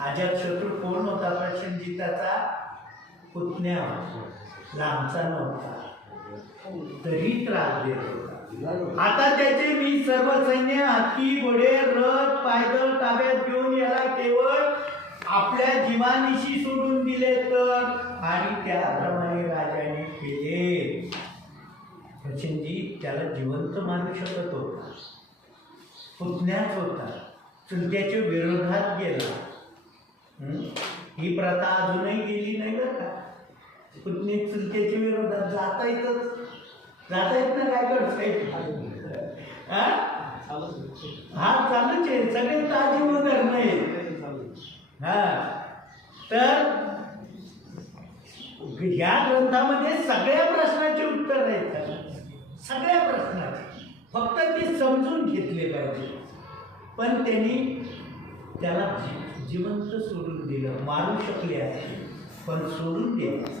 अजातशत्रू कोण होता प्रसेनजिताचा पुतण्या होता. लांबचा नव्हता. तरी त्रास देत होता. आता त्याचे मी सर्व सैन्य हत्ती घोडे रथ पायदळ ताब्यात घेऊन याला केवळ आपल्या जीवानिशी सोडून दिले तर. आणि त्याप्रमाणे राजाने केले. प्रचंदी त्याला जिवंत मानू शकत होता. पुतण्याच होता. चुलत्याच्या विरोधात गेला. ही प्रथा अजूनही गेली नाही बरं का? पुतणी चुलत्याच्या विरोधात जाता येतच. जाता येत ना काय करत हा? हा चालूच आहे. सगळे ताजी उदाहरण आहे हा. तर ह्या ग्रंथामध्ये सगळ्या प्रश्नाचे उत्तर आहेत सगळ्या प्रश्नाचे. फक्त ते समजून घेतले पाहिजे. पण त्यांनी त्याला जिवंत सोडून दिलं. मारू शकले असते. पण सोडून दिलं